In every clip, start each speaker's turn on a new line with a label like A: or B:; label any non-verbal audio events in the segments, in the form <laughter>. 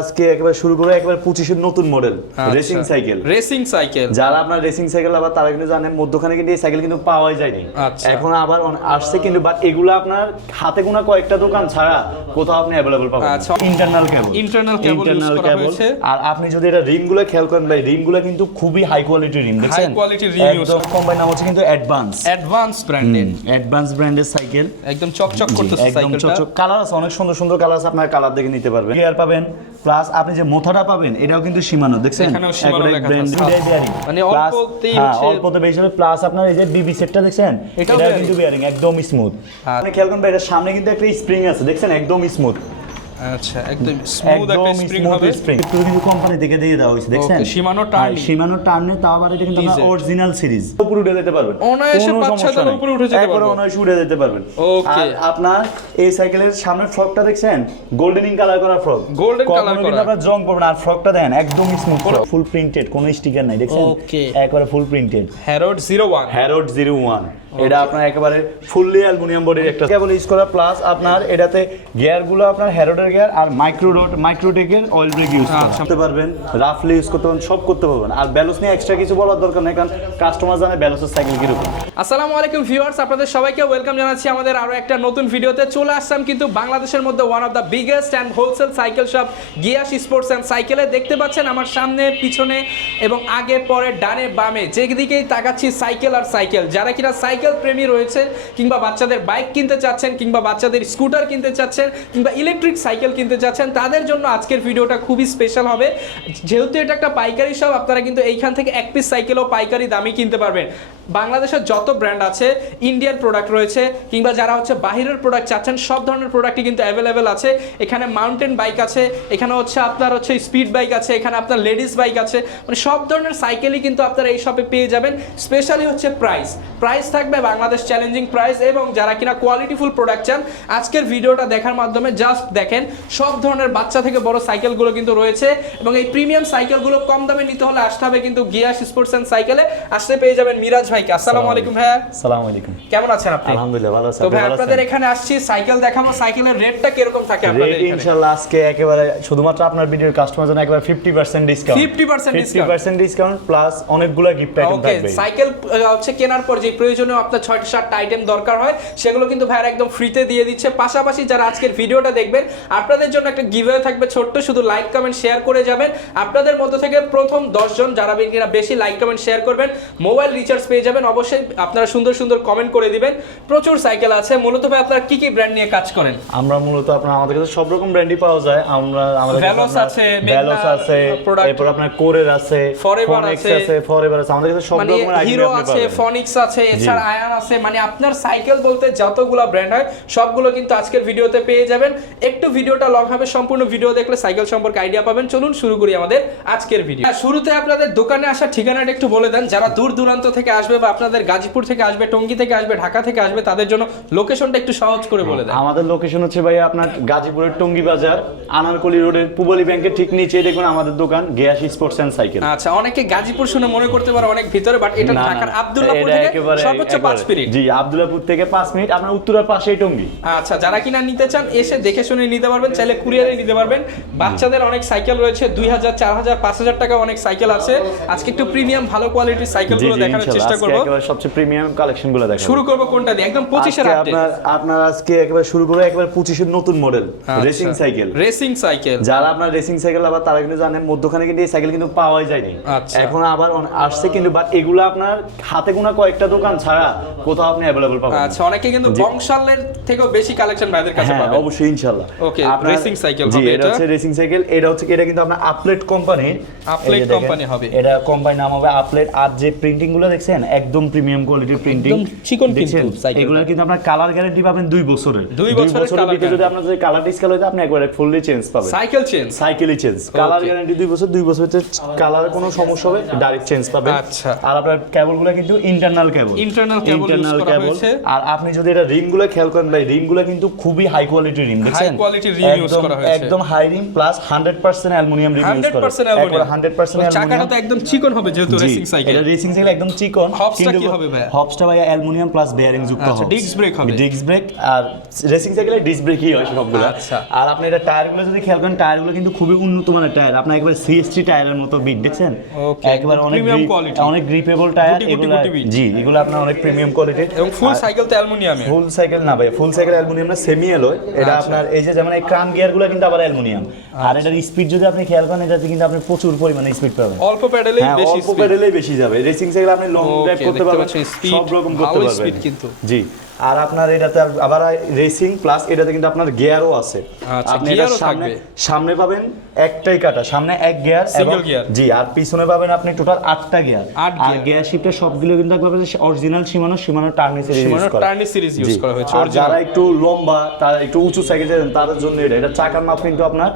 A: আজকে একেবারে শুরু করব একেবারে পঁচিশের নতুন model. Racing cycle
B: racing cycle
A: যারা আপনার রেসিং সাইকেল আবার তারা কিন্তু জানেন মধ্যখানে কিন্তু এই সাইকেল কিন্তু পাওয়াই যায়নি।
B: আচ্ছা।
A: এখন আবার আসছে কিন্তু বাট এগুলো আপনার হাতে গোনা কয়েকটা দোকান ছাড়া কোথাও আপনি অ্যাভেলেবল পাবেন। ইন্টারনাল কেবল
B: cable use করা হয়েছে।
A: আর আপনি যদি এটা রিমগুলো খেয়াল করেন ভাই রিমগুলো কিন্তু খুবই হাই কোয়ালিটির রিম দেখছেন?
B: quality rim use
A: একদম কোম্পানি নাম হচ্ছে কিন্তু অ্যাডভান্স
B: অ্যাডভান্স ব্র্যান্ডেড
A: অ্যাডভান্স ব্র্যান্ডের সাইকেল
B: একদম চকচক করতেছে সাইকেলটা একদম
A: চকচক। কালার আছে অনেক সুন্দর সুন্দর কালার আছে আপনার কালার দেখে নিতে পারবেন। গিয়ার পাবেন প্লাস আপনি যে মোথাটা পাবেন এটাও কিন্তু সীমানো দেখছেন।
B: মানে অল্পতেই
A: হ্যাঁ,
B: হচ্ছে-
A: অল্পতে বেশি হবে। প্লাস আপনার এই যে বিবি সেটটা দেখছেন?
B: এটাও
A: এটা কিন্তু বিয়ারিং একদম স্মুথ
B: আর-
A: আপনি খেয়াল করবেন এটা সামনে কিন্তু একটা স্প্রিং আছে দেখছেন? একদম স্মুথ
B: আচ্ছা একদম স্মুথ একটা স্প্রিং হবে।
A: স্প্রিং একটু কিন্তু কোম্পানি থেকে দিয়ে দেওয়া হয়েছে দেখছেন? হ্যাঁ। টার্নে তাও আবার এটা কিন্তু
B: TZ
A: অরিজিনাল সিরিজ উপরে উঠে যেতে পারবেন।
B: অনায়াসে
A: কোনো
B: পাঁচ
A: সমস্যা
B: ছয়তলার
A: নাই।
B: উপরে উঠে যেতে
A: একবারে
B: পারব।
A: অনায়াসে উঠে যেতে পারবেন. আর আপনার এই সাইকেলের সামনের ফ্রকটা দেখছেন? গোল্ডেনিং কালার করা ফ্রক
B: Golden colour করা।
A: আপনার জং পড়বে না আর ফ্রকটা দেন একদম স্মুথ ফুল প্রিন্টেড কোনো স্টিকার নাই দেখছেন. একবারে full printed
B: Harrod zero one
A: Harrod zero one এটা আপনার একেবারে ফুললি অ্যালুমিনিয়াম বডির একটা কেবল ইউজ করা প্লাস আপনার এটাতে গিয়ারগুলো আপনার হ্যারোডের গিয়ার আর মাইক্রো রোড মাইক্রোটেকের অয়েল ব্রেক ইউজ। করতে পারবেন রাফলি ইউজ করতে পারবেন সব করতে পারবেন। আর ব্যালোস নিয়ে এক্সট্রা কিছু বলার দরকার নেই কারণ কাস্টমার জানে ব্যালোসের সাইকেল কীরকম।
B: আসসালামু আলাইকুম ভিউয়ার্স আপনাদের সবাইকে ওয়েলকাম জানাচ্ছি আমাদের আরও একটা নতুন ভিডিওতে। চলে আসলাম কিন্তু বাংলাদেশের মধ্যে one of the biggest and wholesale cycle shop Gias sports and সাইকেলে দেখতে পাচ্ছেন আমার সামনে পিছনে এবং আগে পরে ডানে বামে যেদিকেই তাকাচ্ছি সাইকেল আর সাইকেল যারা কিনা সাইকেল প্রেমী রয়েছে কিংবা বাচ্চাদের বাইক কিনতে চাচ্ছেন কিংবা বাচ্চাদের স্কুটার কিনতে চাচ্ছেন কিংবা ইলেকট্রিক সাইকেল কিনতে চাচ্ছেন তাদের জন্য আজকের ভিডিওটা খুবই স্পেশাল হবে। যেহেতু এটা একটা পাইকারি সব আপনারা কিন্তু এইখান থেকে এক পিস সাইকেলও পাইকারি দামে কিনতে পারবেন। বাংলাদেশের যত ব্র্যান্ড আছে ইন্ডিয়ান প্রোডাক্ট রয়েছে, কিংবা যারা হচ্ছে বাহিরের প্রোডাক্ট চাচ্ছেন, সব ধরনের প্রোডাক্টই কিন্তু অ্যাভেলেবেল আছে। এখানে মাউন্টেন বাইক আছে, এখানে হচ্ছে আপনার হচ্ছে স্পিড বাইক আছে, এখানে আপনার লেডিস বাইক আছে। মানে সব ধরনের সাইকেলই কিন্তু আপনারা এই শপে পেয়ে যাবেন স্পেশালি হচ্ছে প্রাইস প্রাইস থাকবে বাংলাদেশ চ্যালেঞ্জিং প্রাইস এবং যারা কিনা কোয়ালিটিফুল প্রোডাক্ট চান, আজকের ভিডিওটা দেখার মাধ্যমে জাস্ট দেখেন, সব ধরনের বাচ্চা থেকে বড় সাইকেলগুলো কিন্তু রয়েছে এবং এই প্রিমিয়াম সাইকেলগুলো কম দামে নিতে হলে আসতে হবে কিন্তু গিয়াস স্পোর্টস অ্যান্ড সাইকেলে আসতে পেয়ে যাবেন মিরাজ ভাইকে আসসালামু আলাইকুম ভাইয়া
A: সালাম আলাইকুম।
B: কেমন আছেন আপনি?
A: আলহামদুলিল্লাহ ভালো আছি।
B: তো ভাই আপনাদের এখানে আসছি সাইকেল দেখাবো সাইকেলের রেটটা কীরকম থাকে আপনাদের এখানে?
A: ইনশাআল্লাহ আজকে একেবারে শুধুমাত্র আপনার ভিডিওর কাস্টমার জন্য একবার 50% ডিসকাউন্ট
B: 50% discount?
A: 50% ডিসকাউন্ট প্লাস অনেকগুলো গিফট আইটেম
B: ওকে সাইকেল হচ্ছে কেনার পর যে প্রয়োজনীয় আপনার ছয়টা সাতটা আইটেম দরকার হয় সেগুলো কিন্তু একদম ফ্রিতে দিয়ে দিচ্ছে। পাশাপাশি যারা আজকের ভিডিওটা দেখবেন আপনাদের জন্য একটা গিভওয়ে থাকবে ছোট্ট শুধু লাইক কমেন্ট শেয়ার করে যাবেন। আপনাদের মধ্য থেকে প্রথম দশজন যারা কিনা বেশি লাইক কমেন্ট শেয়ার করবেন মোবাইল রিচার্জ পেয়ে যাবেন অবশ্যই আপনারা সুন্দর সুন্দর কমেন্ট করে দিবেন। প্রচুর সাইকেল আছে। মূলত ভাই আপনারা কি কি ব্র্যান্ড নিয়ে কাজ করেন?
A: আমরা মূলত আপনার আমাদের কাছে সব রকম ব্র্যান্ডই পাওয়া যায়। আমরা আমাদের আপনার
B: আছে, Magna
A: আছে এরপর আপনার কোরের আছে Phoenix
B: আছে।
A: ফরএভার আছে। আমাদের কাছে সব
B: মানে
A: রকমের আইটেম
B: হিরো আছে ফনিক্স আছে এছাড়া আয়ান আছে। মানে আপনার সাইকেল বলতে যতগুলো ব্র্যান্ড হয় সবগুলো কিন্তু আজকের ভিডিওতে পেয়ে যাবেন। একটু ভিডিওটা লং হবে সম্পূর্ণ ভিডিও দেখলে সাইকেল সম্পর্কে আইডিয়া পাবেন। চলুন শুরু করি আমাদের আজকের ভিডিও শুরুতে আপনাদের দোকানে আসার ঠিকানাটা একটু বলে দেন। যারা দূর দূরান্ত থেকে আসবে বা আপনাদের গাজীপুর থেকে আসবে টঙ্গী থেকে আসবে ঢাকা থেকে আসবে তাদের জন্য লোকেশনটা একটু সহজ করে বলে দেন।
A: আমাদের লোকেশন হচ্ছে ভাই আপনার গাজীপুরের টঙ্গী বাজার আনারকলি রোডের পুবলি ব্যাংকের ঠিক নিচে দেখুন আমাদের দোকান গিয়াসি স্পোর্টস এন্ড সাইকেল।
B: আচ্ছা অনেকে গাজীপুর শুনে মনে করতে পারে অনেক ভিতরে বাট এটা ঢাকার। আব্দুল্লাহপুর থেকে সর্বোচ্চ পাঁচ
A: একেবারে-
B: মিনিট।
A: জি আব্দুল্লাহপুর থেকে পাঁচ মিনিট আপনার উত্তরার পাশেই টঙ্গী।
B: আচ্ছা যারা কিনা নিতে চান এসে দেখে শুনে নিতে পারবেন চাইলে কুরিয়ারে নিতে পারবেন। বাচ্চাদের অনেক সাইকেল রয়েছে দুই হাজার চার হাজার পাঁচ হাজার টাকা অনেক সাইকেল আছে। আজকে একটু প্রিমিয়াম ভালো কোয়ালিটির সাইকেলগুলো দেখানোর চেষ্টা করব?
A: একেবারে সবচেয়ে প্রিমিয়াম কালেকশনগুলো দেখাবো।
B: শুরু করব কোনটা দিয়ে? একদম পঁচিশের
A: আজকে
B: আপডেট
A: আপনার আপনার আজকে একেবারে শুরু করব একবার পঁচিশের নতুন model. Racing cycle
B: racing cycle
A: যারা আপনার রেসিং সাইকেল আবার তারা কিন্তু জানেন মধ্যখানে কিন্তু এই সাইকেল কিন্তু পাওয়াই যায়নি
B: আচ্ছা।
A: এখন আবার আসছে কিন্তু বাট এগুলো আপনার হাতে গোনা কয়েকটা দোকান ছাড়া কোথাও আপনি অ্যাভেলেবল পাবেন
B: আচ্ছা অনেকে কিন্তু বংশালের থেকেও বেশি কালেকশন ভাইদের কাছে
A: হ্যাঁ
B: পাবেন
A: অবশ্যই ইনশাআল্লাহ
B: racing cycle
A: জি
B: হবে
A: এটা। হচ্ছে রেসিং সাইকেল এটা হচ্ছে এটা কিন্তু আপনার আপলেট কোম্পানির
B: Applet company হবে।
A: এটা কোম্পানি নাম হবে আপলেট আর যে প্রিন্টিংগুলো দেখছেন একদম প্রিমিয়াম কোয়ালিটির প্রিন্টিং
B: একদম চিকন কিন্তু
A: এগুলো কিন্তু আপনার কালার গ্যারান্টি পাবেন দুই বছরের।
B: দুই বছরের colour
A: ভিতরে যদি আপনার যদি কালার ডিসকাল হয় আপনি একবার ফুললি চেঞ্জ পাবেন।
B: সাইকেল চেঞ্জ
A: সাইকেলই চেঞ্জ কালার গ্যারান্টি দুই বছর দুই বছর কালার কোনো সমস্যা হবে ডাইরেক্ট চেঞ্জ পাবেন।
B: আচ্ছা।
A: আর আপনার কেবলগুলো কিন্তু ইন্টারনাল কেবল
B: cable use করা হয়েছে।
A: আর আপনি যদি এটা রিমগুলো খেয়াল করেন ভাই রিমগুলো কিন্তু খুবই হাই কোয়ালিটির রিম দেখছেন?
B: Quality রিম ইউজ করা হয়েছে।
A: একদম high rim plus 100% aluminium rim use করা
B: 100% অ্যালুমিনিয়াম
A: 100%
B: চাকাটা তো একদম চিকন হবে যেহেতু রেসিং সাইকেল
A: এটা রেসিং সাইকেল একদম চিকন।
B: হবসটা কি হবে?
A: হবসটা ভাই অ্যালুমিনিয়াম প্লাস বেয়ারিং যুক্ত
B: আচ্ছা,
A: হবস
B: disc brake হবে।
A: ডিস্ক ব্রেক আর রেসিং সাইকেলে ডিস্ক ব্রেকই হয় সবগুলো।
B: আচ্ছা।
A: আর আপনি এটা টায়ারগুলো যদি খেয়াল করেন টায়ারগুলো কিন্তু খুবই উন্নত মানের টায়ার আপনি একবার সিএসটি টায়ারের মতো বিট দেখছেন? একবার অনেক অনেক গ্রিপেবল টায়ার এগুলো জি এগুলো আপনার অনেক প্রিমিয়াম কোয়ালিটির
B: এবং ফুল সাইকেল তো অ্যালুমিনিয়ামে
A: ফুল সাইকেল না ভাই ফুল সাইকেল অ্যালুমিনিয়াম না সেমি এলোয় এটা
B: আচ্ছা।
A: আপনার এই যে যেমন এই ক্রাম গিয়ারগুলো কিন্তু আবার অ্যালুমিনিয়াম। আর এটার স্পিড যদি আপনি খেয়াল করেন এটাতে কিন্তু আপনি প্রচুর পরিমাণে স্পিড পাবেন।
B: অল্প প্যাডেলেই বেশি
A: অল্প। প্যাডেলেই বেশি যাবে। রেসিং সাইকেল আপনি লং ড্রাইভ করতে পারবেন সব রকম করতে পারবেন। জি আর আপনার এটাতে আবার রেসিং প্লাস এটাতে কিন্তু আপনার গিয়ারও আছে।
B: আচ্ছা,
A: আপনি এটা সামনে সামনে পাবেন একটাই কাটা সামনে এক গিয়ার
B: Single gear।
A: জি আর পিছনে পাবেন আপনি টোটাল আটটা গিয়ার
B: আট
A: আর গিয়ার শিফটের সবগুলো কিন্তু একবার original Shimano Shimano Tourney series
B: Shimano Tourney series use করা হয়েছে
A: আর যারা একটু লম্বা তারা একটু উঁচু সাইকেল চাইছেন তাদের জন্য এটা। এটা চাকার মাপ কিন্তু আপনার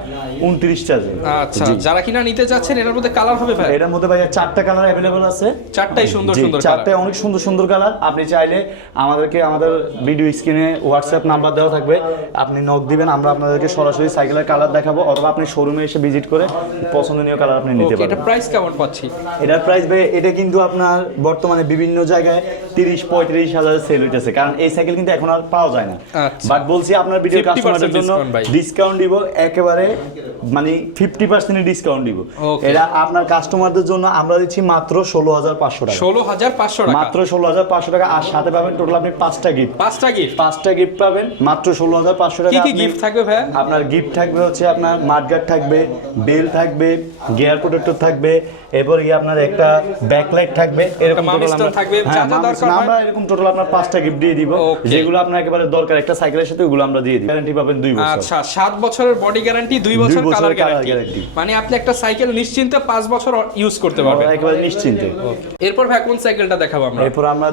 A: উনত্রিশ চার্জ
B: আচ্ছা যারা কিনা নিতে চাচ্ছেন এটার মধ্যে কালার হবে ভাই?
A: এটার মধ্যে ভাইয়া চারটা কালার অ্যাভেলেবল আছে।
B: চারটাই সুন্দর সুন্দর কালার
A: অনেক সুন্দর সুন্দর কালার আপনি চাইলে আমাদেরকে আমাদের ভিডিও স্ক্রিনে হোয়াটসঅ্যাপ নাম্বার দেওয়া থাকবে। আপনি নক দিবেন আমরা আপনাদেরকে সরাসরি সাইকেলের কালার দেখাবো অথবা আপনি শোরুমে এসে ভিজিট করে পছন্দনীয় কালার আপনি নিতে
B: ওকে এটা প্রাইস কেমন পাচ্ছি?
A: এটার প্রাইস ভাই এটা কিন্তু আপনার বর্তমানে বিভিন্ন জায়গায় তিরিশ পঁয়ত্রিশ হাজার সেল হইতেছে কারণ এই সাইকেল কিন্তু এখন আর পাওয়া যায় না।
B: আচ্ছা।
A: বাট বলছি আপনার ভিডিও
B: 50%
A: কাস্টমারদের জন্য ডিসকাউন্ট দিব একেবারে মানে ফিফটি পার্সেন্ট ডিসকাউন্ট দিব এটা আপনার কাস্টমারদের জন্য আমরা দিচ্ছি মাত্র ষোলো হাজার পাঁচশো টাকা।
B: ষোলো হাজার পাঁচশো টাকা।
A: মাত্র ষোলো হাজার পাঁচশো টাকা আর সাথে পাবেন টোটাল আপনি পাঁচটা গিফট
B: পাঁচটা গিফট
A: পাঁচটা গিফট পাবেন। মাত্র ষোলো হাজার পাঁচশো টাকা।
B: কি গিফট থাকবে ভাইয়া?
A: আপনার গিফট থাকবে হচ্ছে আপনার মাঠগার্ড থাকবে বেল থাকবে গিয়ার প্রোটেক্টর থাকবে এরপর আপনার একটা ব্যাকলাইট থাকবে এরকম
B: থাকবে,
A: হ্যাঁ। আমরা এরকম টোটাল আপনার পাঁচটা গিফট দিয়ে দিব। যেগুলো আপনার একেবারে দরকার একটা সাইকেলের সাথে ওগুলো আমরা দিয়ে দিই গ্যারান্টি পাবেন দুই বছর।
B: আচ্ছা সাত বছরের বডি গ্যারান্টি দুই বছর কালার গ্যারান্টি মানে আপনি একটা সাইকেল নিশ্চিন্তে পাঁচ বছর ইউজ করতে পারবেন।
A: একেবারে নিশ্চিন্তে।
B: এরপর ভাই কোন সাইকেলটা দেখাবো আমরা?
A: এরপর আমরা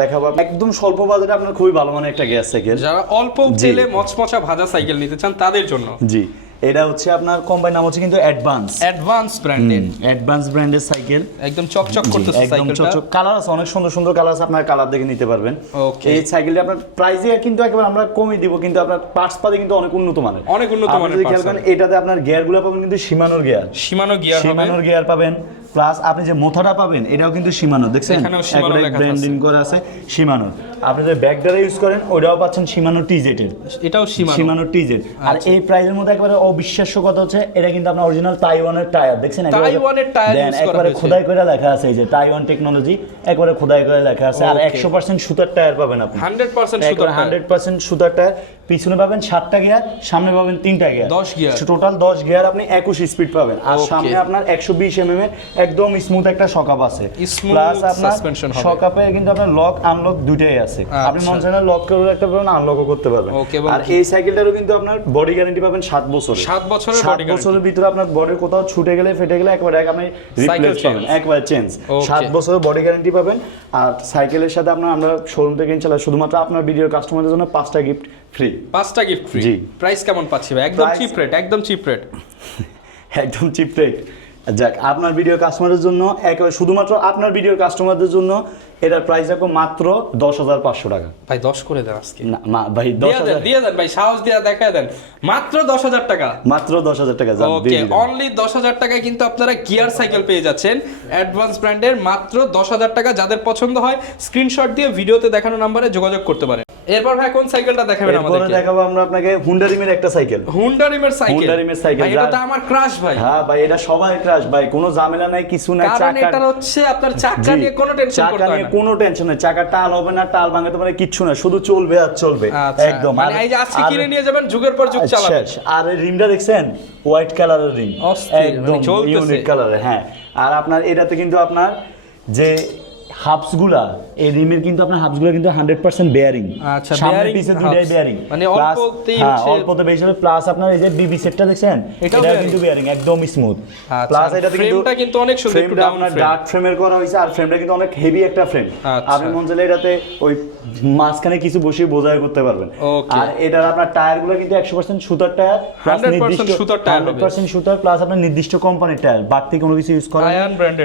A: দেখাবো একদম স্বল্প বাজেটে আপনার খুবই ভালো মানের একটা গ্যাস সাইকেল।
B: যারা অল্প। তেলে মচমচা ভাজা সাইকেল নিতে চান তাদের জন্য।
A: জি। এটা হচ্ছে আপনার কোম্পানি নাম হচ্ছে কিন্তু অ্যাডভান্স
B: অ্যাডভান্স ব্র্যান্ডের
A: অ্যাডভান্স ব্র্যান্ডের সাইকেল।
B: একদম চকচক করতেছে
A: একদম চকচক। কালার আছে অনেক সুন্দর সুন্দর কালার আছে আপনার কালার দেখে নিতে পারবেন।
B: Okay.
A: এই সাইকেলটা আপনার প্রাইসে কিন্তু একবার আমরা কমে দিব কিন্তু আপনার পার্টস পাতে কিন্তু অনেক উন্নত মানের।
B: অনেক উন্নত মানের
A: যদি
B: parts
A: খেয়াল করেন এটাতে আপনার গিয়ারগুলো পাবেন কিন্তু সীমানোর গিয়ার
B: সীমানো গিয়ার হবে।
A: সীমানোর গিয়ার পাবেন প্লাস আপনি যে মোথাটা পাবেন এটাও কিন্তু সীমানো দেখছেন?
B: এখানেও Shimano লেখা আছে।
A: ব্র্যান্ডিং করে আছে সীমানোর আপনি যে ব্যাগডারে ইউজ করেন ওটাও পাচ্ছেন সীমানো টিজেট এর।
B: এটাও সীমানো
A: টিজেট আর
B: আচ্ছা।
A: এই প্রাইজের মধ্যে একবারে অবিশ্বাস্য কথা হচ্ছে এটা কিন্তু আপনার অরিজিনাল তাইওয়ানের টায়ার দেখছেন
B: তাইওয়ানের টায়ার use করা
A: একবারে। খোদাই করে লেখা আছে এই যে তাইওয়ান টেকনোলজি একবারে খোদাই করে লেখা আছে। আর
B: Okay.
A: একশো পার্সেন্ট সুতার টায়ার পাবেন আপনি।
B: হান্ড্রেড পার্সেন্ট সুতার
A: টায়ার পিছনে পাবেন সাতটা গিয়ার সামনে পাবেন তিনটা গিয়ার
B: 10 gear।
A: টোটাল দশ গিয়ার আপনি একুশ স্পিড পাবেন। আর সামনে আপনার একশো বিশ এম এর একদম স্মুথ একটা শকাপ আছে। প্লাস আপনার। শকাপে কিন্তু আপনার লক আনলক দুইটাই আছে। আপনি
B: আচ্ছা।
A: মন চাইলে লক করে রাখতে পারবেন আনলকও করতে পারবেন। আর এই সাইকেলটারও কিন্তু আপনার বডি গ্যারান্টি পাবেন সাত বছর
B: সাত বছরের
A: সাত
B: body guarantee।
A: বছরের ভিতরে আপনার বডির কোথাও ছুটে গেলে ফেটে গেলে একবারে এক আপনি রিপ্লেস। পাবেন। একবার চেঞ্জ
B: Okay.
A: সাত বছরের বডি গ্যারান্টি পাবেন। আর সাইকেলের সাথে আপনার আমরা শোরুম থেকে ইনশাল্লাহ শুধুমাত্র আপনার ভিডিওর কাস্টমারদের জন্য পাঁচটা গিফট ফ্রি
B: পাঁচটা গিফট ফ্রি প্রাইস কেমন পাচ্ছি ভাই? একদম চিপ রেট একদম চিপ রেট <laughs>
A: একদম চিপ রেট যাক আপনার ভিডিও কাস্টমারের জন্য একেবারে শুধুমাত্র আপনার ভিডিওর কাস্টমারদের জন্য এটার প্রাইস রাখো মাত্র দশ হাজার পাঁচশো টাকা।
B: ভাই দশ করে দেন আজকে।
A: না মা- ভাই দশ হাজার
B: দিয়ে দেন ভাই সাহস দিয়ে দেখা দেন। মাত্র দশ হাজার টাকা।
A: মাত্র দশ হাজার টাকা
B: ওকে অনলি দশ হাজার টাকায় কিন্তু আপনারা গিয়ার সাইকেল পেয়ে যাচ্ছেন। অ্যাডভান্স ব্র্যান্ডের মাত্র দশ হাজার টাকা যাদের পছন্দ হয় স্ক্রিনশট দিয়ে ভিডিওতে দেখানো নাম্বারে যোগাযোগ করতে পারেন। এরপর ভাই কোন সাইকেলটা দেখাবেন
A: এরপরে
B: আমাদেরকে?
A: দেখাবো আমরা আপনাকে হুন্ডা রিমের একটা সাইকেল।
B: হুন্ডা রিমের সাইকেল।
A: এর cycle,
B: ভাই, এটা তো আমার ক্রাশ ভাই।
A: হ্যাঁ ভাই এটা সবাই ক্রাশ ভাই কোনো ঝামেলা নাই কিছু নাই
B: কারণ এটা হচ্ছে আপনার চাকা নিয়ে কোনো টেনশন
A: চাকা
B: করতে হয়
A: নিয়ে কোনো টেনশন নেই চাকা টাল হবে না টাল ভাঙাতে পারে কিচ্ছু না শুধু চলবে আর চলবে
B: আচ্ছা,
A: একদম।
B: মানে এই যে আজকে কিনে নিয়ে যাবেন যুগের পর যুগ চালাবেন।
A: আর এই রিমটা দেখছেন? হোয়াইট কালারের রিম। একদম
B: মানে
A: ইউনিক কালারের হ্যাঁ। আর আপনার এটাতে কিন্তু আপনার যে হাবসগুলা এই রিমের কিন্তু আপনার হাফসগুলো গুলা কিন্তু হান্ড্রেড পার্সেন্ট বেয়ারিং
B: আচ্ছা,
A: সামনে পিছে
B: দুইটাই
A: বেয়ারিং
B: মানে অল্পতেই
A: হ্যাঁ
B: হচ্ছে-
A: অল্পতে বেশি হবে প্লাস আপনার এই যে বিবি সেটটা দেখছেন এটা কিন্তু বেয়ারিং একদম স্মুথ প্লাস এটা কিন্তু
B: frame-টা কিন্তু অনেক সুন্দর, একটু ডাউন
A: ডার্ক ফ্রেমের করা হয়েছে আর ফ্রেমটা কিন্তু অনেক হেভি একটা ফ্রেম
B: আচ্ছা।
A: আপনি মন চাইলে এটাতে ওই মাঝখানে কিছু বসিয়ে বোঝাই করতে পারবেন। আর এটার আপনার টায়ারগুলো কিন্তু একশো পার্সেন্ট সুতার টায়ার
B: প্লাস নির্দিষ্ট সুতার টায়ার
A: পার্সেন্ট সুতার প্লাস আপনার নির্দিষ্ট কোম্পানির টায়ার। বাড়তি কোনো কিছু ইউজ করা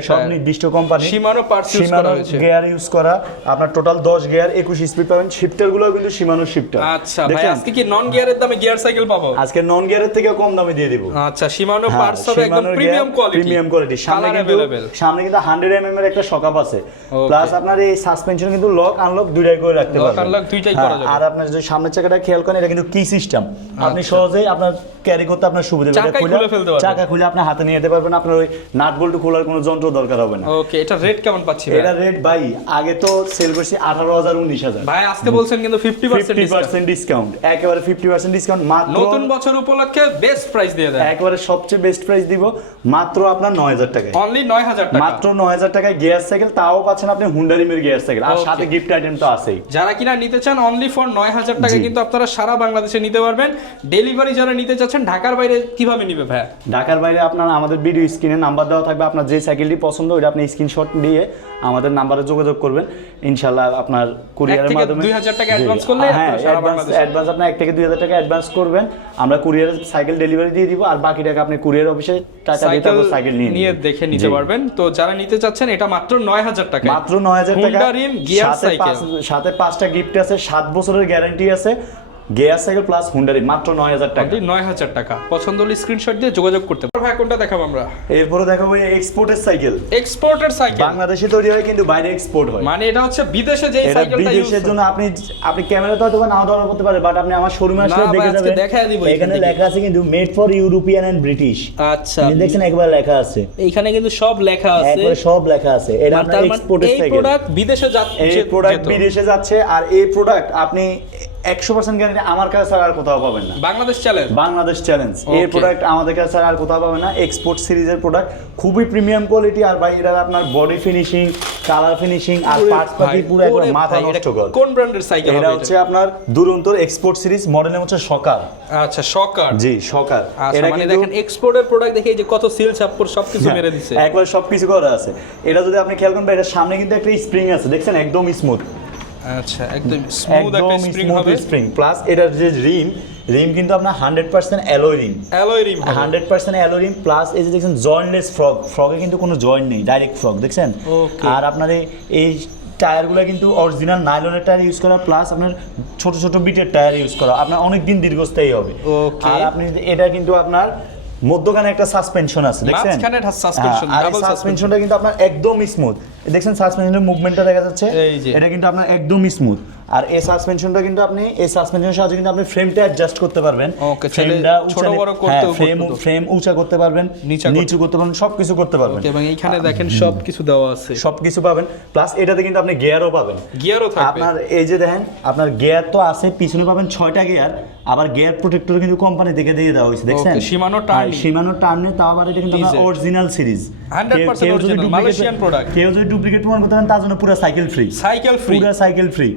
A: সব নির্দিষ্ট কোম্পানি
B: সীমানো পার্টস ইউজ করা হয়েছে।
A: গিয়ার ইউজ করা। আপনার টোটাল 10 গিয়ার 21 স্পিড পাবেন। শিফটারগুলো কিন্তু সীমানো শিফটার
B: আচ্ছা ভাই আজকে কি নন গিয়ারের দামে গিয়ার সাইকেল পাবো?
A: আজকে নন গিয়ারের থেকে কম দামে দিয়ে দিব।
B: আচ্ছা সীমানো
A: হ্যাঁ,
B: পার্টস হবে একদম প্রিমিয়াম কোয়ালিটি
A: প্রিমিয়াম কোয়ালিটি সামনে কিন্তু সামনে কিন্তু 100 এমএম mm এর একটা শকাপ আছে। প্লাস আপনার এই সাসপেনশন কিন্তু লক আনলক দুইটাই করে রাখতে পারবেন। হ্যাঁ। আর আপনার যদি সামনের চাকাটা খেয়াল করেন এটা কিন্তু কি সিস্টেম আপনি
B: আচ্ছা।
A: সহজেই আপনার ক্যারি করতে আপনার সুবিধা হবে।
B: খুলে ফেলতে
A: চাকা খুলে আপনি হাতে নিয়ে যেতে পারবেন। আপনার ওই নাট বল্টু খোলার কোনো যন্ত্র দরকার হবে না।
B: ওকে এটা রেট কেমন পাচ্ছি
A: এটা রেট ভাই আগে তো সেল করছি আঠারো হাজার উনিশ হাজার।
B: ভাই আজকে বলছেন কিন্তু
A: ফিফটি পার্সেন্ট ডিসকাউন্ট একেবারে ফিফটি পার্সেন্ট ডিসকাউন্ট মাত্র
B: নতুন বছর উপলক্ষে বেস্ট প্রাইস দিয়ে দেয়
A: একেবারে সবচেয়ে বেস্ট প্রাইস দিব মাত্র আপনার নয় হাজার টাকায়।
B: অনলি 9000 টাকা।
A: মাত্র নয় হাজার টাকায় গিয়ার সাইকেল তাও পাচ্ছেন আপনি হুন্ডা রিমের গিয়ার সাইকেল আর. সাথে গিফট আইটেম তো আছেই।
B: যারা কিনা নিতে চান অনলি ফর নয় হাজার টাকা কিন্তু আপনারা সারা বাংলাদেশে নিতে পারবেন। ডেলিভারি যারা নিতে চাচ্ছেন ঢাকার বাইরে কীভাবে নিবে ভাই
A: ঢাকার বাইরে আপনার আমাদের ভিডিও স্ক্রিনে নাম্বার দেওয়া থাকবে। আপনার যে সাইকেলটি পছন্দ ওইটা আপনি স্ক্রিনশট দিয়ে আমাদের নাম্বারে যোগাযোগ করবেন। ইনশাল্লাহ আপনার কুরিয়ারের মাধ্যমে
B: 2000 টাকা advance করলে
A: হ্যাঁ
B: সারা
A: অ্যাডভান্স
B: বাংলাদেশে-
A: অ্যাডভান্স আপনি এক থেকে দুই হাজার টাকা অ্যাডভান্স করবেন। আমরা কুরিয়ারের সাইকেল ডেলিভারি দিয়ে দিব আর বাকি টাকা আপনি কুরিয়ার অফিসে টাকা দিয়ে
B: সাইকেল
A: তারপর সাইকেল নিয়ে
B: নিয়ে দেখে নিতে পারবেন। তো যারা নিতে চাচ্ছেন এটা মাত্র নয় হাজার টাকা।
A: মাত্র নয় হাজার টাকা
B: cycle।
A: পাঁচ- সাথে পাঁচটা গিফট আছে সাত বছরের গ্যারান্টি আছে। গিয়ার সাইকেল প্লাস হুন্ডারি মাত্র নয় হাজার টাকা।
B: নয় হাজার টাকা। পছন্দ হলে স্ক্রিনশট দিয়ে যোগাযোগ করতে পারবেন ভাই কোনটা দেখাবো আমরা?
A: এরপরে দেখাবো এক্সপোর্টের সাইকেল।
B: এক্সপোর্টের সাইকেল।
A: বাংলাদেশে তৈরি হয় কিন্তু বাইরে এক্সপোর্ট হয়।
B: মানে এটা হচ্ছে বিদেশে যে সাইকেলটা ইউজ
A: বিদেশের জন্য আপনি আপনি ক্যামেরাতে হয়তো নাও ধরা করতে পারে বাট আপনি আমার শোরুমে আসলে দেখে যাবেন।
B: দেখায় দিব এখানে
A: লেখা আছে কিন্তু made for European and British
B: আচ্ছা।
A: আপনি দেখছেন একবার লেখা আছে।
B: এখানে কিন্তু সব লেখা আছে।
A: একবারে সব লেখা আছে। এটা আপনার
B: তার মানে
A: এক্সপোর্টের
B: এই প্রোডাক্ট বিদেশে যাচ্ছে
A: এই প্রোডাক্ট বিদেশে যাচ্ছে আর এই প্রোডাক্ট আপনি একশো পার্সেন্ট গ্যারান্টি আমার কাছে ছাড়া আর কোথাও পাবেন না।
B: বাংলাদেশ চ্যালেঞ্জ
A: বাংলাদেশ চ্যালেঞ্জ এই প্রোডাক্ট আমাদের কাছে আর কোথাও পাবে না। এক্সপোর্ট সিরিজের প্রোডাক্ট খুবই প্রিমিয়াম কোয়ালিটি আর ভাই এটার আপনার বডি ফিনিশিং কালার ফিনিশিং আর পার্টস পাতি পুরো একবার মাথা নষ্ট কর।
B: কোন ব্র্যান্ডের সাইকেল
A: এটা হচ্ছে আপনার দুরন্তর এক্সপোর্ট সিরিজ মডেল হচ্ছে সকার
B: আচ্ছা শকার
A: জি সকার
B: আচ্ছা মানে দেখেন এক্সপোর্টের প্রোডাক্ট দেখে যে কত সিল চাপ্পর সবকিছু
A: হ্যাঁ,
B: মেরে দিছে।
A: একবার সবকিছু করা আছে। এটা যদি আপনি খেয়াল করেন এটার সামনে কিন্তু একটা স্প্রিং আছে দেখছেন? একদম স্মুথ
B: আচ্ছা একদম স্মুথ একটা স্প্রিং হবে।
A: স্প্রিং প্লাস এটার যে রিম রিম কিন্তু আপনার hundred percent alloy rim.
B: Alloy rim
A: hundred percent alloy rim plus এই যে দেখছেন জয়েন্টলেস ফ্রক ফ্রকে কিন্তু কোনো জয়েন্ট নেই ডাইরেক্ট ফ্রক দেখছেন? আর আপনার এই- টায়ারগুলো কিন্তু অরিজিনাল নাইলনের টায়ার ইউজ করা প্লাস আপনার ছোট ছোট বিটের টায়ার ইউজ করা আপনার অনেক দিন দীর্ঘস্থায়ী হবে। আর আপনি এটা কিন্তু আপনার মধ্যখানে একটা সাসপেনশন আছে দেখছেন?
B: মাঝখানে একটা
A: সাসপেনশন
B: ডাবল
A: সাসপেনশনটা কিন্তু আপনার একদম স্মুথ দেখছেন সাসপেনশনের মুভমেন্টটা দেখা যাচ্ছে? এটা কিন্তু আপনার একদম স্মুথ আর এই সাসপেনশনটা কিন্তু আপনি এই সাসপেনশনের সাহায্যে কিন্তু আপনি ফ্রেমটা অ্যাডজাস্ট করতে পারবেন।
B: ছেলে
A: ফ্রেমটা
B: ছোট বড়
A: ফ্রেম
B: করতে তো।
A: ফ্রেম উঁচা করতে পারবেন
B: নিচু করতে
A: পারবেন সবকিছু করতে পারবেন।
B: ওকে এবং এইখানে দেখেন সবকিছু দেওয়া আছে।
A: সবকিছু পাবেন প্লাস এটাতে কিন্তু আপনি গিয়ারও পাবেন।
B: গিয়ারও থাকবে।
A: আপনার এই যে দেখেন আপনার গিয়ার তো আছে পিছনে পাবেন ছয়টা গিয়ার আবার গিয়ার প্রোটেক্টর কিন্তু কোম্পানি থেকে দিয়ে দেওয়া হয়েছে দেখছেন?
B: Shimano turning।
A: সীমানো টার্নে তাও আবার এটা কিন্তু
B: TZ
A: original series
B: 100% original, Malaysian product।
A: কেউ যদি ডুপ্লিকেট প্রমাণ করতে পারেন তার জন্য পুরো সাইকেল ফ্রি
B: সাইকেল ফ্রি
A: পুরো cycle free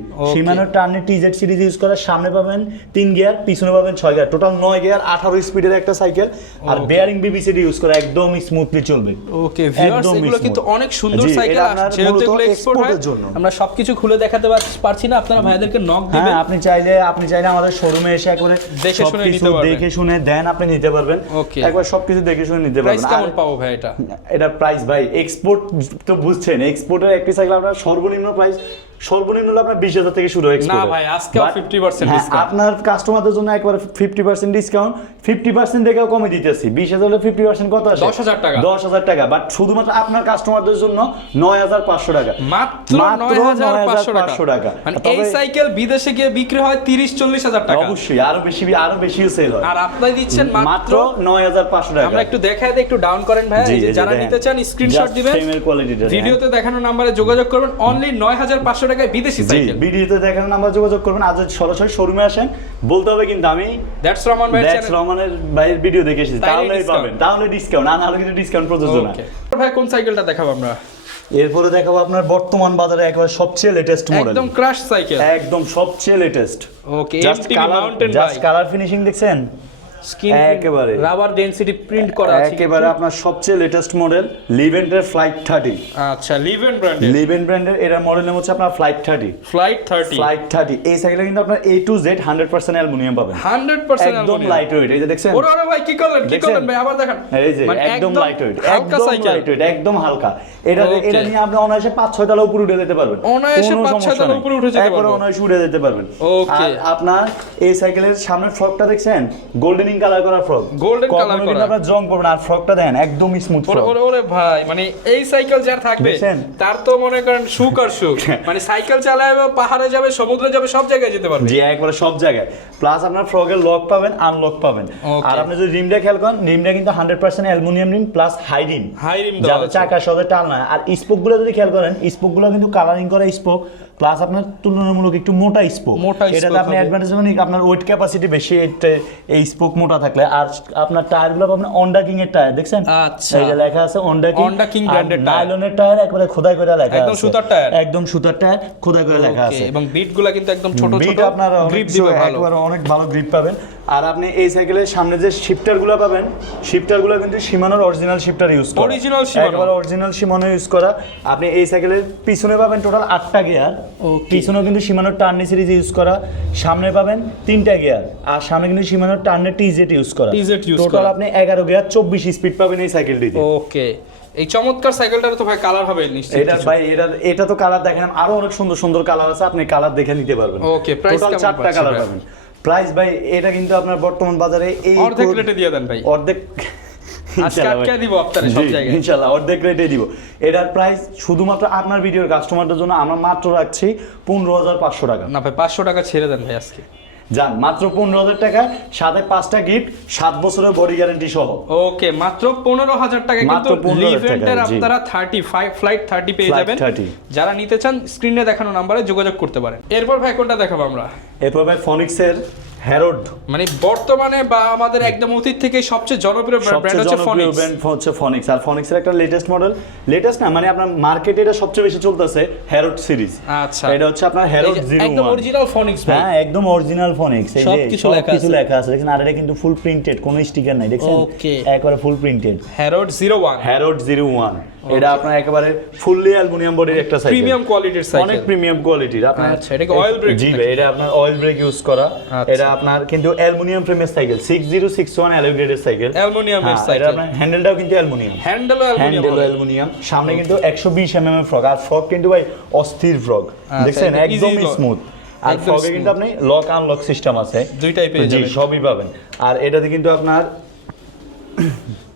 A: Shimano Tourney TZ series use করার সামনে পাবেন তিন গিয়ার পিছনে পাবেন ছয় গিয়ার টোটাল নয় গিয়ার আঠারো স্পিডের একটা সাইকেল আর. বেয়ারিং বিবিসিডি ইউজ করা একদম স্মুথলি চলবে।
B: ওকে ভিউয়ার্স এগুলো কিন্তু অনেক সুন্দর সাইকেল
A: মূলত
B: এগুলো এক্সপোর্ট হয়। আমরা সবকিছু খুলে দেখাতে পারছি না। আপনারা ভাইদেরকে নক
A: হ্যাঁ
B: দিবেন।
A: আপনি চাইলে আপনি চাইলে আমাদের শোরুমে এসে একবারে
B: দেখে শুনে নিতে পারবেন।
A: দেখে শুনে দেন আপনি নিতে পারবেন।
B: Okay.
A: একবার সবকিছু দেখে শুনে নিতে পারবেন।
B: প্রাইস
A: কেমন
B: পাবো ভাই এটা?
A: এটা প্রাইস ভাই এক্সপোর্ট তো বুঝছেন এক্সপোর্টের একটি সাইকেল আপনার সর্বনিম্ন প্রাইস সর্বনিম্ন হলো আপনার বিশ হাজার থেকে শুরু export এর।
B: ভাই, 50%
A: হ্যাঁ,
B: discount।
A: আপনার কাস্টমারদের জন্য একবার fifty percent discount fifty percent থেকেও কমে দিতেছি। বিশ হাজার ফিফটি পার্সেন্ট কত আসে?
B: 10,000 টাকা।
A: দশ হাজার টাকা। বাট শুধুমাত্র আপনার কাস্টমারদের জন্য নয় হাজার পাঁচশো টাকা।
B: মাত্র নয় হাজার পাঁচশো টাকা।
A: টাকা।
B: মানে এই সাইকেল বিদেশে গিয়ে বিক্রি হয় তিরিশ চল্লিশ হাজার টাকা।
A: অবশ্যই আরও বেশি আরও বেশিও সেল হয়।
B: আর আপনি দিচ্ছেন
A: মাত্র নয় হাজার পাঁচশো টাকা।
B: আমরা একটু দেখায় একটু ডাউন করেন ভাই। যারা নিতে চান স্ক্রিনশট দিবেন। ভিডিওতে দেখানো নাম্বারে যোগাযোগ করবেন। অনলি নয় হাজার পাঁচশো টাকায় বিদেশি সাইকেল।
A: ভিডিওতে দেখার নাম্বার যোগাযোগ করবেন। আজ সরাসরি শোরুমে আসেন। বলতে হবে কিন্তু আমি
B: দ্যাটস রহমান ভাই
A: দ্যাটস রহমানের ভাইয়ের ভিডিও দেখে এসেছি। তাহলেই পাবেন। তাহলে ডিসকাউন্ট না নাহলে কিন্তু ডিসকাউন্ট প্রযোজ্য না।
B: ভাই কোন সাইকেলটা দেখাবো আমরা?
A: এরপরে দেখাবো আপনার বর্তমান বাজারে একেবারে সবচেয়ে লেটেস্ট মডেল
B: একদম ক্রাশ সাইকেল।
A: একদম সবচেয়ে latest
B: okay
A: just colour finishing দেখছেন?
B: স্কিন
A: একেবারে।
B: রাবার ডেনসিটি প্রিন্ট করা আছে
A: একেবারে আপনার সবচেয়ে লেটেস্ট মডেল লিভেন্টের ফ্লাইট থার্টি
B: আচ্ছা লিভেন ব্র্যান্ডের
A: লিভেন ব্র্যান্ডের এটার মডেল নাম হচ্ছে আপনার flight thirty
B: flight 30
A: flight thirty এই সাইকেলে কিন্তু আপনার A to Z hundred percent aluminium পাবেন।
B: 100%
A: একদম লাইট ওয়েট এই যে দেখছেন?
B: ওরে ওরে ভাই কি করলেন কি করলেন ভাই? আবার দেখান।
A: এই যে
B: মানে
A: একদম লাইট ওয়েট একদম লাইট ওয়েট একদম হালকা। এটা এটা নিয়ে আপনি অনায়াসে পাঁচ ছয় তলা উপরে উঠে যেতে পারবেন।
B: অনায়াসে
A: কোনো
B: পাঁচ ছয়
A: সমস্যা
B: তলা উপরে উঠে যেতে
A: একবারে
B: পারব।
A: অনায়াসে উঠে যেতে পারবেন. আর আপনার এই সাইকেলের সামনের ফ্রকটা দেখছেন? গোল্ডেনিং কালার করা ফ্রক
B: Golden colour করা।
A: আপনার জং পড়বে আর ফ্রকটা দেখেন একদম স্মুথ ফ্রক
B: ওরে ওরে ভাই মানে এই সাইকেল যার থাকবে তার তো মনে করেন সুখ আর সুখ। <laughs> মানে সাইকেল চালাবে পাহাড়ে যাবে সমুদ্রে যাবে সব জায়গায় যেতে পারবে।
A: জি একবারে সব জায়গায়। প্লাস আপনার ফ্রকের লক পাবেন আনলক পাবেন। আর আপনি যদি রিমটা খেয়াল করেন রিমটা কিন্তু hundred percent aluminium rim plus high rim.
B: High rim
A: যাতে
B: আছে।
A: চাকার টাল না আর স্পোকগুলো যদি খেয়াল করেন স্পোকগুলো কিন্তু কালারিং করা স্পোক প্লাস আপনার তুলনামূলক একটু মোটা স্পোক এটাতে আপনি অ্যাডভান্টেজ মানে আপনার ওয়েট ক্যাপাসিটি বেশি এই স্পোক মোটা থাকলে। আর আপনার টায়ারগুলো গুলো পাবেন অন্ডা কিং এর টায়ার দেখছেন?
B: আচ্ছা।
A: এই যে লেখা আছে Honda King
B: Honda King brand টায়ার।
A: নাইলনের টায়ার একবারে খোদাই করে লেখা
B: একদম সুতার টায়ার?
A: একদম সুতার টায়ার খোদাই করে লেখা আছে।
B: এবং বিটগুলো কিন্তু একদম ছোট ছোট।
A: আপনার
B: গ্রিপ দিবে ভালো।
A: একবার অনেক ভালো গ্রিপ পাবেন। আর আপনি এই সাইকেলের সামনে যে শিফটারগুলো পাবেন শিফটারগুলো কিন্তু সীমানোর অরিজিনাল শিফটার ইউজ করা।
B: Shimano?
A: একবার অরিজিনাল সীমানো ইউজ করা। আপনি এই সাইকেলের পিছনে পাবেন টোটাল আটটা গিয়ার
B: Okay.
A: পিছনেও কিন্তু সীমানোর টার্নি সিরিজ ইউজ করা। সামনে পাবেন তিনটা গিয়ার আর সামনে কিন্তু সীমানোর টার্নে টিজেট ইউজ করা।
B: TZ use
A: টোটাল আপনি এগারো গিয়ার চব্বিশ স্পিড পাবেন এই সাইকেলটিতে।
B: ওকে এই চমৎকার সাইকেলটার তো ভাই কালার হবে নিশ্চয়ই
A: এটা ভাই এটা এটা তো কালার দেখেন আরও অনেক সুন্দর সুন্দর কালার আছে আপনি কালার দেখে নিতে পারবেন।
B: Okay, price
A: টোটাল চারটা কালার পাবেন। প্রাইস ভাই এটা কিন্তু আপনার বর্তমান বাজারে এই
B: অর্ধেক রেটে দিয়ে দেন ভাই।
A: অর্ধেক। ইনশাআল্লাহ অর্ধেক রেটে দিব। এটার প্রাইস শুধুমাত্র আপনার ভিডিওর কাস্টমারদের জন্য আমরা মাত্র রাখছি পনেরো হাজার পাঁচশো টাকা।
B: না ভাই পাঁচশো টাকা ছেড়ে দেন ভাই আজকে।
A: যান মাত্র পনেরো হাজার টাকা সাথে পাঁচটা গিফট সাত বছরের বডি গ্যারান্টি সহ।
B: ওকে মাত্র পনেরো হাজার টাকা
A: মাত্র
B: কিন্তু
A: 15,000
B: লিভেন্টের আপনারা থার্টি ফাইভ ফ্লাইট থার্টি পেয়ে যাবেন।
A: 30
B: যারা নিতে চান স্ক্রিনে দেখানো নাম্বারে যোগাযোগ করতে পারেন। এরপর ভাই কোনটা দেখাবো আমরা?
A: এরপর ভাই ফনিক্সের হ্যারোড
B: মানে বর্তমানে বা আমাদের একদম অতীত থেকে সবচেয়ে জনপ্রিয় ব্র্যান্ড হচ্ছে ফনিক্স
A: ব্র্যান্ড হচ্ছে ফনিক্স আর ফনিক্সের একটা লেটেস্ট মডেল লেটেস্ট না মানে আপনার মার্কেটে এটা সবচেয়ে বেশি চলতেছে হ্যারোড সিরিজ
B: আচ্ছা।
A: এটা হচ্ছে আপনার হ্যারোড জিরো
B: একদম অরিজিনাল ফনিক্স
A: হ্যাঁ একদম অরিজিনাল ফনিক্স এই যে
B: সবকিছু লেখা
A: কিছু। লেখা আছে। দেখেন আর এটা কিন্তু ফুল প্রিন্টেড কোনো স্টিকার নাই দেখছেন?
B: Okay.
A: একবারে full printed
B: Harrod zero one
A: Harrod zero one এটা আপনার একেবারে ফুললি অ্যালুমিনিয়াম বডির একটা সাইকেল
B: প্রিমিয়াম কোয়ালিটির সাইকেল অনেক
A: প্রিমিয়াম কোয়ালিটির আপনার
B: আচ্ছা, এটা কি oil brake
A: জি ভাই এটা আপনার অয়েল ব্রেক ইউজ করা।
B: আচ্ছা।
A: এটা আপনার কিন্তু অ্যালুমিনিয়াম ফ্রেমের cycle six zero six one অ্যালোগ্রেডের cycle
B: অ্যালুমিনিয়ামের
A: এটা
B: সাইকেল
A: আপনার হ্যান্ডেলটাও কিন্তু অ্যালুমিনিয়াম
B: হ্যান্ডেলও
A: হ্যান্ডেল
B: অ্যালুমিনিয়াম
A: অ্যালুমিনিয়াম সামনে কিন্তু একশো বিশ এম এম ফ্রক আর ফ্রক কিন্তু ভাই অস্থির ফ্রক দেখছেন?
B: একদম।
A: স্মুথ আর ফ্রকে কিন্তু আপনি লক আনলক সিস্টেম আছে।
B: দুই টাইপের
A: জি সবই পাবেন। আর এটাতে কিন্তু আপনার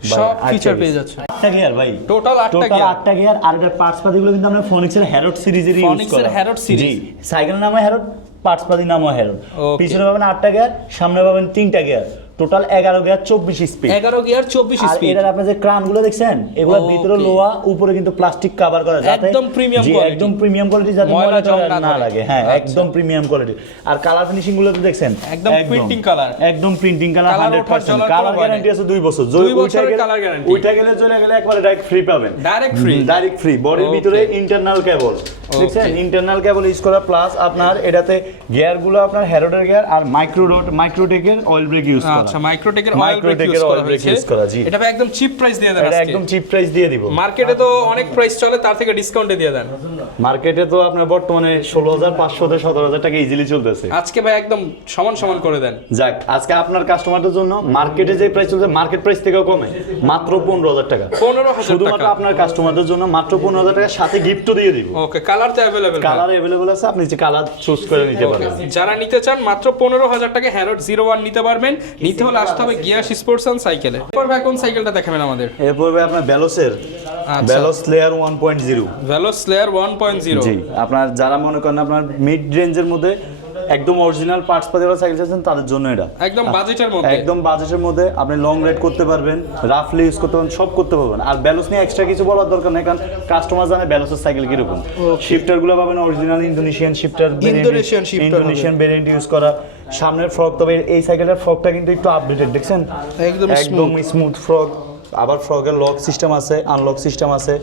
B: সব
A: আটটা
B: ফিচার
A: gear।
B: পেয়ে যাচ্ছে।
A: আটটা গিয়ার ভাই।
B: টোটাল আটটা গিয়ার
A: আটটা গিয়ার আর এটার পার্টস পাতিগুলো কিন্তু আমরা ফনিক্সের হ্যারোড সিরিজের ইউজ করা।
B: Harrod series।
A: জি সাইকেলের নামও হ্যারোড পার্টস পাতি নামও হ্যারোড পিছনে পাবেন আটটা গিয়ার সামনে পাবেন তিনটা গিয়ার টোটাল এগারো গিয়ার চব্বিশ স্পিড
B: এগারো গিয়ার চব্বিশ স্পিড
A: এটার আপনি যে ক্রানগুলো দেখছেন এগুলো ভিতরে লোহা উপরে কিন্তু প্লাস্টিক কভার করা যাতে
B: একদম quality।
A: একদম প্রিমিয়াম কোয়ালিটি যাতে
B: ময়লা জং না
A: লাগে। হ্যাঁ
B: আচ্ছা।
A: একদম প্রিমিয়াম কোয়ালিটি আর কালার ফিনিশিংগুলো তো দেখছেন?
B: একদম printing colour।
A: একদম প্রিন্টিং কালার
B: Colour
A: হান্ড্রেড
B: ওঠার
A: পার্সেন্ট
B: চলার
A: কালার। গ্যারান্টি আছে দুই বছর।
B: দুই বছরের
A: গেলে-
B: colour guarantee।
A: গেলে চলে গেলে একবারে ডাইরেক্ট ফ্রি পাবেন।
B: ডাইরেক্ট ফ্রি
A: ডাইরেক্ট ফ্রি বডির ভিতরে ইন্টারনাল কেবল দেখছেন? ইন্টারনাল কেবল ইউজ করা প্লাস আপনার এটাতে গিয়ারগুলো আপনার হ্যারোডের গিয়ার আর মাইক্রো রোড মাইক্রোটেকের অয়েল ব্রেক ইউজ করা।
B: আচ্ছা মাইক্রোটেকের অয়েল ব্রেক ইউজ করা হয়েছে।
A: করা, জি।
B: এটা একদম চিপ প্রাইস দিয়ে দেন
A: এটা একদম চিপ প্রাইস দিয়ে দিব।
B: মার্কেটে তো অনেক প্রাইস চলে তার থেকে ডিসকাউন্টে দিয়ে দেন।
A: মার্কেটে তো আপনার বর্তমানে ষোলো হাজার পাঁচশো থেকে সতেরো হাজার টাকা ইজিলি চলতেছে।
B: আজকে ভাই একদম সমান সমান করে দেন।
A: যাক আজকে আপনার কাস্টমারদের জন্য মার্কেটে যে প্রাইস চলছে মার্কেট প্রাইস থেকেও কমে মাত্র পনেরো হাজার টাকা।
B: পনেরো হাজার
A: শুধুমাত্র
B: টাকা।
A: আপনার কাস্টমারদের জন্য মাত্র পনেরো হাজার টাকা সাথে গিফটও দিয়ে দিব।
B: ওকে কালার তো अवेलेबल
A: কালার अवेलेबल আছে আপনি যে কালার চুজ করে নিতে পারেন
B: যারা নিতে চান মাত্র পনেরো হাজার টাকা হ্যারোড জিরো নিতে পারবেন। নিতে হলে আসতে হবে গিয়াস স্পোর্টস অন সাইকেলে এরপর ভাই কোন সাইকেলটা দেখাবেন আমাদের?
A: এরপর ভাই আপনার
B: ভেলোসের
A: Veloce layer one point zero
B: ভ্যালো স্লেয়ার ওয়ান পয়েন্ট জিরো
A: জি আপনার যারা মনে করেন আপনার মিড রেঞ্জের মধ্যে একদম অরিজিনাল পার্টস পাতি সাইকেল চাচ্ছেন তাদের জন্য এটা।
B: একদম বাজেটের মধ্যে।
A: একদম বাজেটের মধ্যে আপনি লং রাইড করতে পারবেন রাফলি ইউজ করতে পারবেন সব করতে পারবেন। আর ব্যালোস নিয়ে এক্সট্রা কিছু বলার দরকার নেই কারণ কাস্টমার জানে ব্যালোসের সাইকেল কীরকম। শিফটারগুলো পাবেন অরিজিনাল ইন্দোনেশিয়ান শিফটার
B: shifter হবে।
A: ইন্দোনেশিয়ান ভেরিয়েন্ট ইউজ করা। সামনের ফ্রক তবে এই সাইকেলের ফ্রকটা কিন্তু একটু আপডেটেড দেখছেন?
B: একদম
A: একদম স্মুথ ফ্রক আবার ফ্রকের লক সিস্টেম আছে আনলক সিস্টেম আছে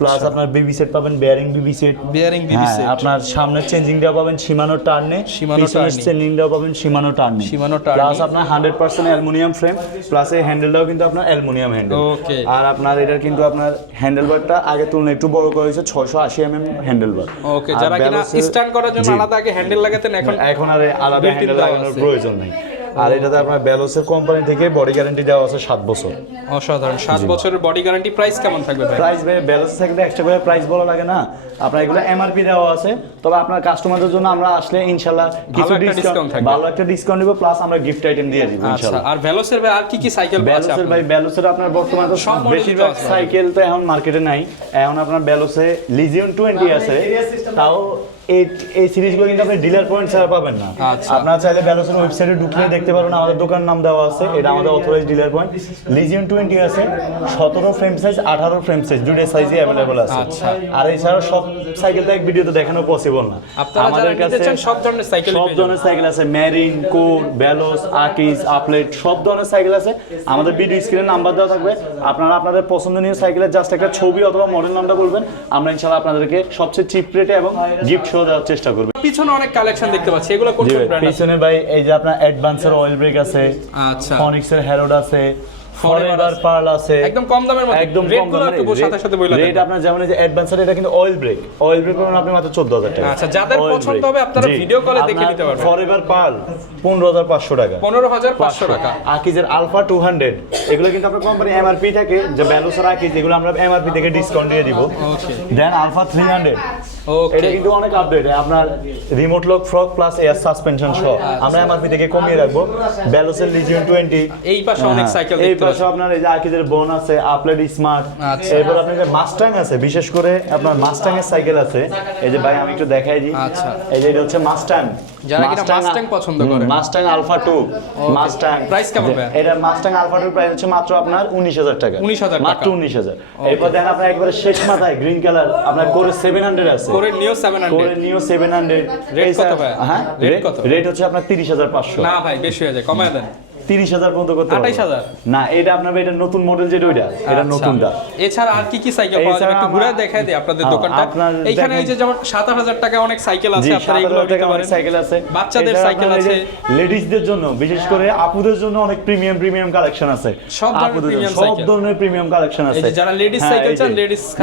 A: প্লাস আপনার বিবি সেট পাবেন বেয়ারিং বিবি সেট
B: Bearing BB set।
A: আপনার সামনের চেঞ্জিং দেওয়া পাবেন সীমানো টার্নে
B: সীমানো
A: পিছনের চেঞ্জিং দেওয়া পাবেন সীমানো টার্নে
B: সীমানো turn-এ।
A: প্লাস আপনার hundred percent aluminium frame plus এই হ্যান্ডেলটাও কিন্তু আপনার অ্যালুমিনিয়াম হ্যান্ডেল
B: ওকে
A: আর আপনার এটার কিন্তু আপনার হ্যান্ডেল বারটা আগে তুলনায় একটু বড় করা হয়েছে ছয়শো আশি M M handle bar
B: okay যারা কিনা স্ট্যান্ড করার জন্য আলাদা আগে হ্যান্ডেল লাগাতেন এখন
A: এখন আর আলাদা হ্যান্ডেল লাগানোর প্রয়োজন নেই। আর এটাতে আপনার ব্যালোসের কোম্পানি থেকে বডি গ্যারান্টি দেওয়া আছে সাত বছর।
B: অসাধারণ। সাত বছরের বডি গ্যারান্টি প্রাইস কেমন থাকবে ভাই?
A: প্রাইস ভাই ব্যালেন্স থাকলে এক্সট্রা করে প্রাইস বলা লাগে না। আপনার এগুলো এমআরপি দেওয়া আছে। তবে আপনার কাস্টমারদের জন্য আমরা আসলে ইনশাল্লাহ কিছু ডিসকাউন্ট
B: থাকবে।
A: ভালো একটা ডিসকাউন্ট দিব প্লাস আমরা গিফট আইটেম দিয়ে দিব
B: আচ্ছা
A: ইনশাল্লাহ।
B: আর ভেলোসের ভাই আর কি কি সাইকেল আছে
A: ব্যালোসের
B: আপনার?
A: ভাই ব্যালোসের আপনার বর্তমানে তো
B: সব
A: বেশিরভাগ সাইকেল তো এখন মার্কেটে নাই। এখন আপনার ব্যালোসে লিজিয়ন টোয়েন্টি আছে। তাও এই এই সিরিজগুলো কিন্তু আপনি ডিলার পয়েন্ট ছাড়া পাবেন না।
B: আচ্ছা।
A: আপনারা চাইলে ব্যালোসের ওয়েবসাইটে ঢুকলে দেখতে পারবেন আমাদের দোকান নাম দেওয়া আছে এটা আমাদের authorise dealer point Legion twenty আছে সতেরো ফ্রেম সাইজ আঠারো ফ্রেম সাইজ দুটো সাইজই অ্যাভেলেবল আছে।
B: আচ্ছা।
A: আর এছাড়া সব সাইকেল তো এক ভিডিওতে দেখানো পসিবল না।
B: নিতে চান সব ধরনের সাইকেল
A: সব ধরনের সাইকেল আছে ম্যারিন কোর ব্যালোস আকিস আপলেট সব ধরনের সাইকেল আছে। আমাদের ভিডিও স্ক্রিনে নাম্বার দেওয়া থাকবে। আপনারা আপনাদের পছন্দনীয় সাইকেলের জাস্ট একটা ছবি অথবা মডেল নামটা বলবেন। আমরা ইনশাআল্লাহ আপনাদেরকে সবচেয়ে চিপ রেটে এবং গিফট সহ দেওয়ার চেষ্টা করবে।
B: পিছনে অনেক কালেকশন দেখতে পাচ্ছি এগুলো কোন
A: পিছনে ভাই এই যে আপনার অ্যাডভান্সের অয়েল ব্রেক আছে
B: আচ্ছা।
A: ফনিক্সের হ্যারোড আছে
B: আছে।
A: পার্ল আছে।
B: একদম কম দামের মধ্যে।
A: একদম
B: একটু সাথে সাথে বইলা
A: রেট আপনার যেমন যে অ্যাডভান্সের এটা কিন্তু অয়েল ব্রেক অয়েল ব্রেক পাবেন আপনি মাত্র 14000 টাকা।
B: আচ্ছা, যাদের পছন্দ হবে আপনারা call এ দেখে নিতে পারবেন।
A: পার্ল 15500 টাকা।
B: পনেরো হাজার পাঁচশো টাকা।
A: আকিজের আলফা টু হান্ড্রেড এগুলো কিন্তু আপনার কোম্পানি এমআরপি থাকে যে ব্যালোসের আকিজ এগুলো আমরা এমআরপি থেকে ডিসকাউন্ট দিয়ে দিব। Then Alpha three hundred
B: okay
A: এটা কিন্তু অনেক আপডেট আপনার remote lock fork plus air suspension সহ। আমরা এমআরপি থেকে কমিয়ে রাখব। ব্যালোসের লিজিয়ন টোয়েন্টি
B: এই পাশে অনেক সাইকেল
A: হ্যাঁ, এই পাশে আপনার এই যে আকিজের বোন আছে আপলেট স্মার্ট
B: আচ্ছা।
A: এরপর আপনার যে মাস্টাং আছে বিশেষ করে আপনার মাস্টাং এর সাইকেল আছে। এই যে ভাই আমি একটু দেখাই দিই।
B: আচ্ছা।
A: এই যে এটা হচ্ছে মাস্টাং
B: যারা কিনা Mustang পছন্দ করে।
A: Mustang Alpha two Mustang
B: Price কেমন?
A: এটা মাস্টাং আলফা টু প্রাইস হচ্ছে মাত্র আপনার উনিশ হাজার টাকা।
B: 19,000 টাকা।
A: মাত্র উনিশ হাজার। এরপর দেখেন আপনার একবারে শেষ মাথায় গ্রিন কালার আপনার করে সেভেন হান্ড্রেড আছে।
B: করে নিও সেভেন
A: করে
B: হান্ড্রেড
A: নিও সেভেন হান্ড্রেড
B: Rate কত ভাই?
A: হ্যাঁ? রেট
B: কত?
A: রেট হচ্ছে আপনার তিরিশ হাজার পাঁচশো।
B: না ভাই বেশি হয়ে যায় কমায় দেন।
A: তিরিশ হাজার পর্যন্ত করতে।
B: 28,000
A: না এটা আপনার এটা নতুন মডেল যেটা ওইটা এটা
B: আচ্ছা।
A: নতুনটা।
B: এছাড়া আর কি কি সাইকেল পাওয়া যাবে? একটু ঘুরে দেখায় দিই আপনাদের
A: হ্যাঁ,
B: দোকানটা। এইখানে এই যে যেমন সাত হাজার টাকা অনেক সাইকেল আছে আপনারা এগুলো নিতে পারেন।
A: সাইকেল আছে।
B: বাচ্চাদের সাইকেল আছে।
A: লেডিসদের জন্য বিশেষ করে আপুদের জন্য অনেক প্রিমিয়াম প্রিমিয়াম কালেকশন আছে।
B: সব ধরনের
A: সব ধরনের প্রিমিয়াম কালেকশন আছে।
B: যারা ladies
A: হ্যাঁ,
B: cycle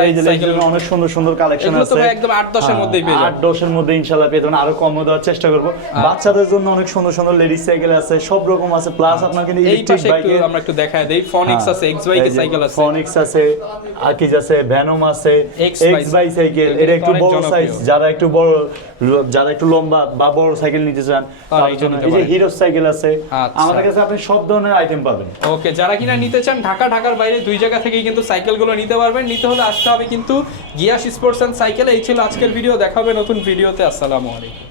A: এই যে-
B: চান,
A: জন্য অনেক সুন্দর সুন্দর কালেকশন
B: এগুলো তো
A: আছে।
B: একদম আট দশের
A: হ্যাঁ,
B: মধ্যেই পেয়ে যাবেন।
A: দশের মধ্যে ইনশাল্লাহ পেয়ে যাবেন। আরও কম দেওয়ার চেষ্টা করব। বাচ্চাদের জন্য অনেক সুন্দর সুন্দর লেডিস সাইকেল আছে সব রকম আছে প্লাস আপনার কিন্তু ইলেকট্রিক বাইকে
B: আমরা একটু দেখায় দেই। ফনিক্স আছে এক্স সাইকেল আছে।
A: ফনিক্স আছে আকিজ আছে ভ্যানম আছে এক্স সাইকেল এটা একটু বড় সাইজ যারা একটু বড় যারা একটু লম্বা বা বড় সাইকেল নিতে চান এই যে হিরো সাইকেল আছে
B: আচ্ছা।
A: আমাদের কাছে আপনি সব ধরনের আইটেম পাবেন।
B: ওকে যারা কিনা নিতে চান ঢাকা ঢাকার বাইরে দুই জায়গা থেকেই কিন্তু সাইকেলগুলো নিতে পারবেন। নিতে হলে আসতে হবে কিন্তু গিয়াস স্পোর্টস সাইকেল এই ছিল আজকের ভিডিও দেখা হবে নতুন ভিডিওতে আসসালামু আলাইকুম।